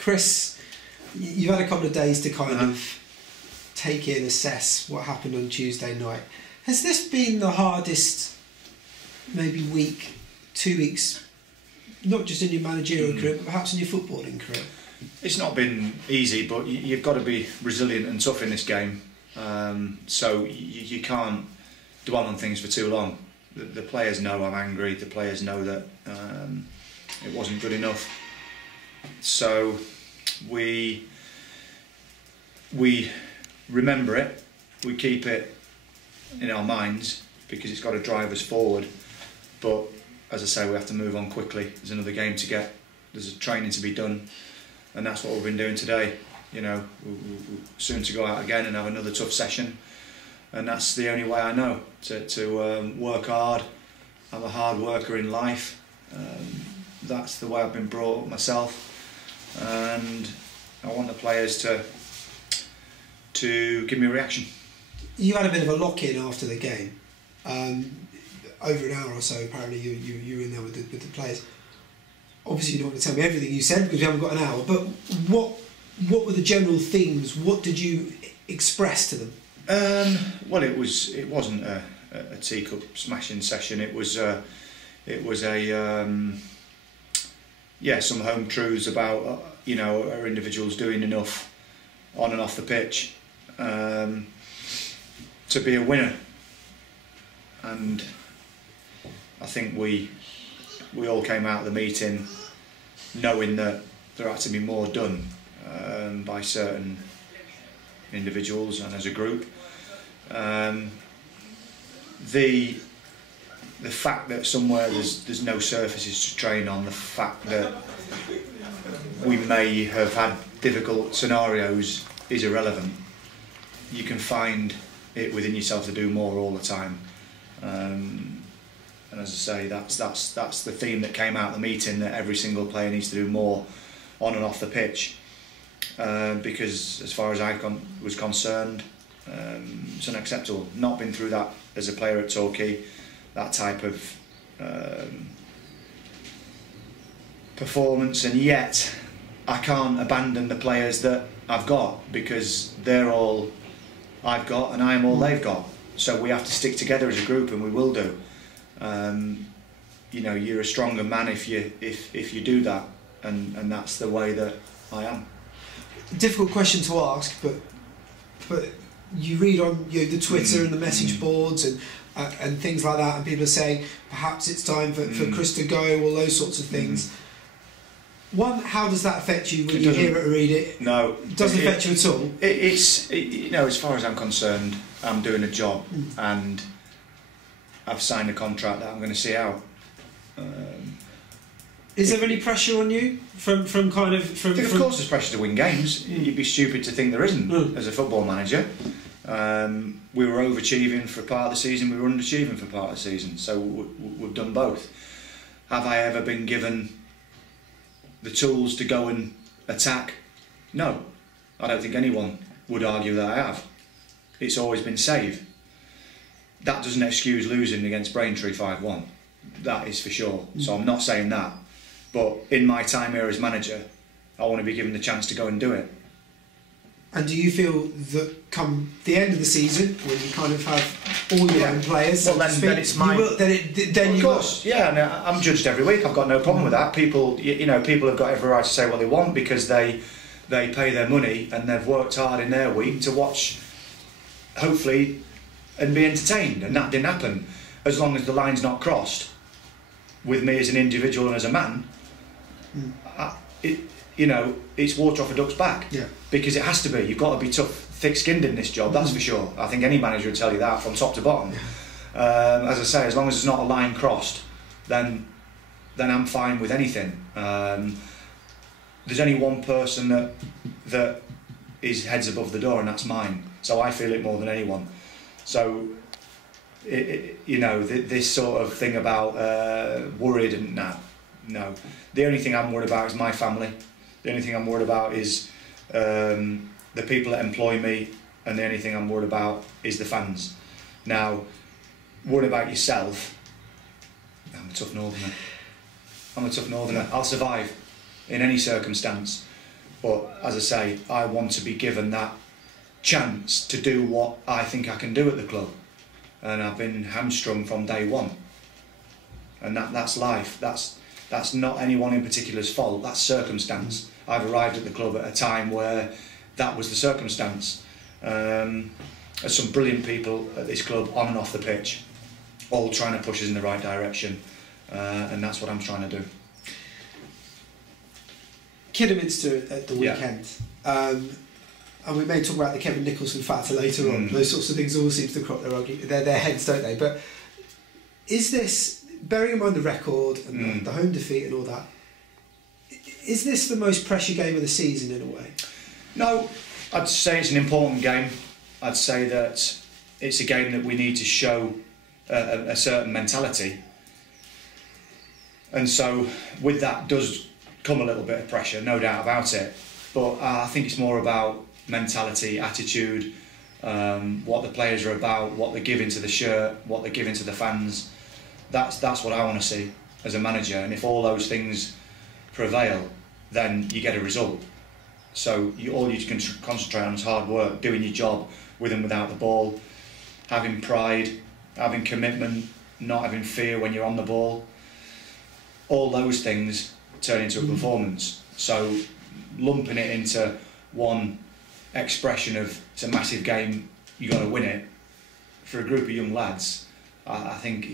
Chris, you've had a couple of days to kind of take in, assess what happened on Tuesday night. Has this been the hardest, maybe week, 2 weeks, not just in your managerial career, but perhaps in your footballing career? It's not been easy, but you've got to be resilient and tough in this game. So you can't dwell on things for too long. The players know I'm angry. The players know that it wasn't good enough. So we remember it. We keep it in our minds because it's got to drive us forward. But as I say, we have to move on quickly. There's another game to get. There's a training to be done, and that's what we've been doing today. You know, we're soon to go out again and have another tough session, and that's the only way I know to work hard. I'm a hard worker in life. That's the way I've been brought up myself, and I want the players to give me a reaction. You had a bit of a lock-in after the game. Over an hour or so, apparently you were in there with the players. Obviously, you don't want to tell me everything you said because we haven't got an hour. But what were the general themes? What did you express to them? Well, it wasn't a teacup smashing session. It was a some home truths about our individuals doing enough on and off the pitch to be a winner, and I think we all came out of the meeting knowing that there had to be more done by certain individuals and as a group. The fact that somewhere there's no surfaces to train on, the fact that we may have had difficult scenarios is irrelevant. You can find it within yourself to do more all the time. And as I say, that's the theme that came out of the meeting, that every single player needs to do more on and off the pitch. Because as far as I was concerned, it's unacceptable. Not been through that as a player at Torquay, that type of performance, and yet I can't abandon the players that I've got, because they're all I've got and I am all they've got. So we have to stick together as a group, and we will do. You're a stronger man if you do that, and that's the way that I am. Difficult question to ask, but you read on the Twitter and the message boards and things like that, and people are saying perhaps it's time for Chris to go, all those sorts of things. One, how does that affect you when you hear it or read it? No, it doesn't affect you at all. As far as I'm concerned, I'm doing a job and I've signed a contract that I'm going to see out. Is there any pressure on you from? Of course, there's pressure to win games. You'd be stupid to think there isn't as a football manager. We were overachieving for part of the season. We were underachieving for part of the season. So we've done both. Have I ever been given the tools to go and attack? No, I don't think anyone would argue that I have. It's always been save. That doesn't excuse losing against Braintree 5-1. That is for sure. So I'm not saying that. But in my time here as manager, I want to be given the chance to go and do it. And do you feel that come the end of the season, when you kind of have all your own players, well, then it's my... Of course, yeah, and I'm judged every week. I've got no problem with that. People have got every right to say what they want, because they pay their money and they've worked hard in their week to watch, hopefully, and be entertained. And that didn't happen. As long as the line's not crossed with me as an individual and as a man, it's water off a duck's back. Yeah. Because it has to be. You've got to be tough, thick-skinned in this job, that's for sure. I think any manager would tell you that from top to bottom. As I say, as long as there's not a line crossed, then I'm fine with anything. There's only one person that is heads above the door, and that's mine. So I feel it more than anyone. So, this sort of thing about worried and no. The only thing I'm worried about is my family. The only thing I'm worried about is the people that employ me, and the only thing I'm worried about is the fans. Now, worry about yourself. I'm a tough northerner. I'll survive in any circumstance. But as I say, I want to be given that chance to do what I think I can do at the club, and I've been hamstrung from day one, and that's life. That's not anyone in particular's fault. That's circumstance. I've arrived at the club at a time where that was the circumstance. There's some brilliant people at this club on and off the pitch, all trying to push us in the right direction, and that's what I'm trying to do. Kidderminster at the weekend, and we may talk about the Kevin Nicholson factor later on. Those sorts of things always seem to crop their heads, don't they? But is this, bearing in mind the record and the home defeat and all that, is this the most pressure game of the season in a way? No, I'd say it's an important game. I'd say that it's a game that we need to show a certain mentality, and so with that does come a little bit of pressure, no doubt about it. But I think it's more about mentality, attitude, what the players are about, what they're giving to the shirt, what they're giving to the fans. That's what I want to see as a manager, and if all those things prevail, then you get a result. So all you can concentrate on is hard work, doing your job with and without the ball, having pride, having commitment, not having fear when you're on the ball. All those things turn into a performance. So lumping it into one expression of it's a massive game, you got to win it, for a group of young lads, I think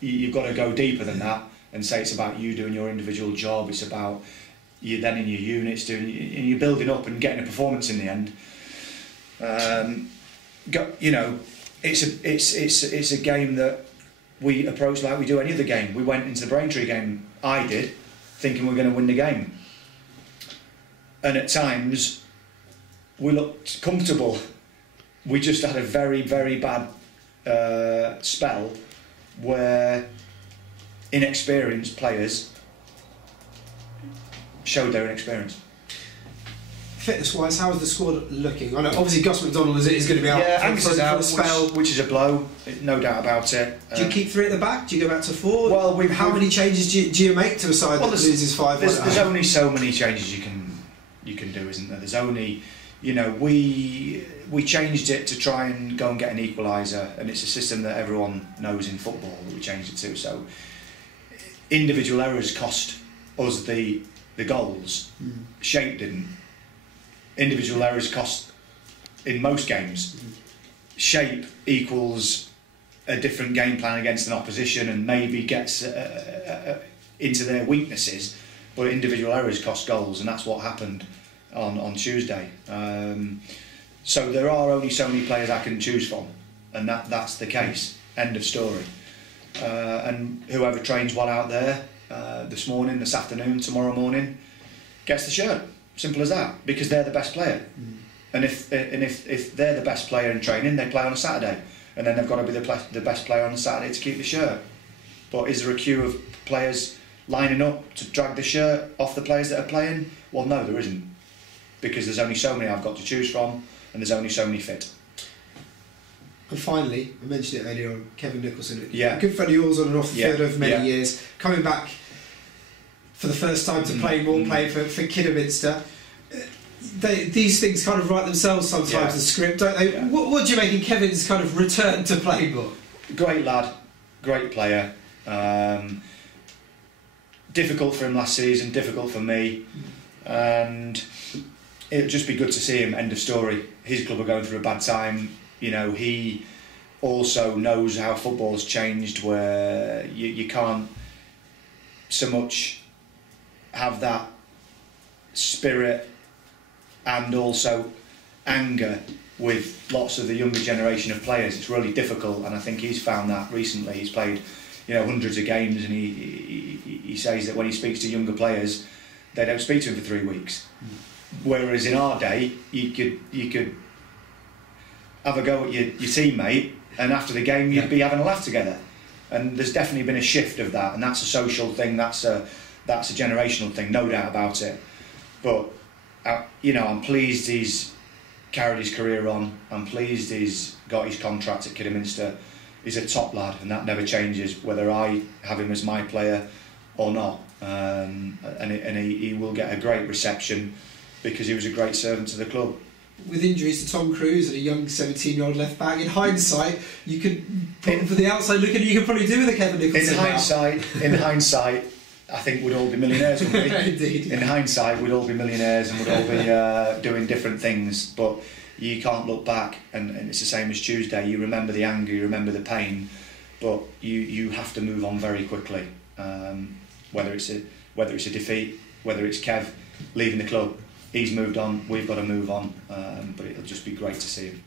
you've got to go deeper than that and say it's about you doing your individual job. It's about you then in your units and you're building up and getting a performance in the end. It's a game that we approach like we do any other game. We went into the Braintree game, I did, thinking we're going to win the game, and at times we looked comfortable. We just had a very, very bad spell where inexperienced players showed their inexperience. Fitness-wise, how is the squad looking? I know obviously Gus McDonald is going to be out for a spell, which is a blow, no doubt about it. Do you keep three at the back? Do you go back to four? Well, how many changes do you make to a side that loses five? There's only so many changes you can do, isn't there? There's only, we changed it to try and go and get an equaliser, and it's a system that everyone knows in football that we changed it to. So individual errors cost us the goals. Shape didn't. Individual errors cost in most games. Shape equals a different game plan against an opposition and maybe gets into their weaknesses, but individual errors cost goals, and that's what happened on Tuesday. So there are only so many players I can choose from, and that's the case. End of story. And whoever trains well out there this morning, this afternoon, tomorrow morning, gets the shirt. Simple as that, because they're the best player. And if they're the best player in training, they play on a Saturday, and then they've got to be the best player on the Saturday to keep the shirt. But is there a queue of players lining up to drag the shirt off the players that are playing? Well, no, there isn't, because there's only so many I've got to choose from, and there's only so many fit. And finally, I mentioned it earlier on, Kevin Nicholson, a good friend of yours on and off the field over many years, coming back for the first time to play for Kidderminster. These things kind of write themselves sometimes, the script, don't they? What do you make of Kevin's kind of return to playbook? Great lad, great player. Difficult for him last season, difficult for me, and it would just be good to see him. End of story. His club are going through a bad time. He also knows how football's changed, where you can't so much have that spirit and also anger with lots of the younger generation of players. It's really difficult, and I think he's found that recently. He's played hundreds of games, and he says that when he speaks to younger players, they don't speak to him for 3 weeks. Whereas in our day, you could have a go at your teammate, and after the game you'd be having a laugh together. And there's definitely been a shift of that, and that's a social thing, that's a generational thing, no doubt about it. But I'm pleased he's carried his career on. I'm pleased he's got his contract at Kidderminster. He's a top lad, and that never changes whether I have him as my player or not. And he will get a great reception. because he was a great servant to the club. With injuries to Tom Cruise and a young 17-year-old left back, in hindsight, you could, for the outside looking, you could probably do with a Kevin Nicholson. In hindsight, I think we'd all be millionaires, wouldn't we? Indeed. In hindsight, we'd all be millionaires and we'd all be doing different things. But you can't look back, and it's the same as Tuesday. You remember the anger, you remember the pain, but you have to move on very quickly. Whether it's a defeat, whether it's Kev leaving the club, he's moved on. We've got to move on. But it'll just be great to see him.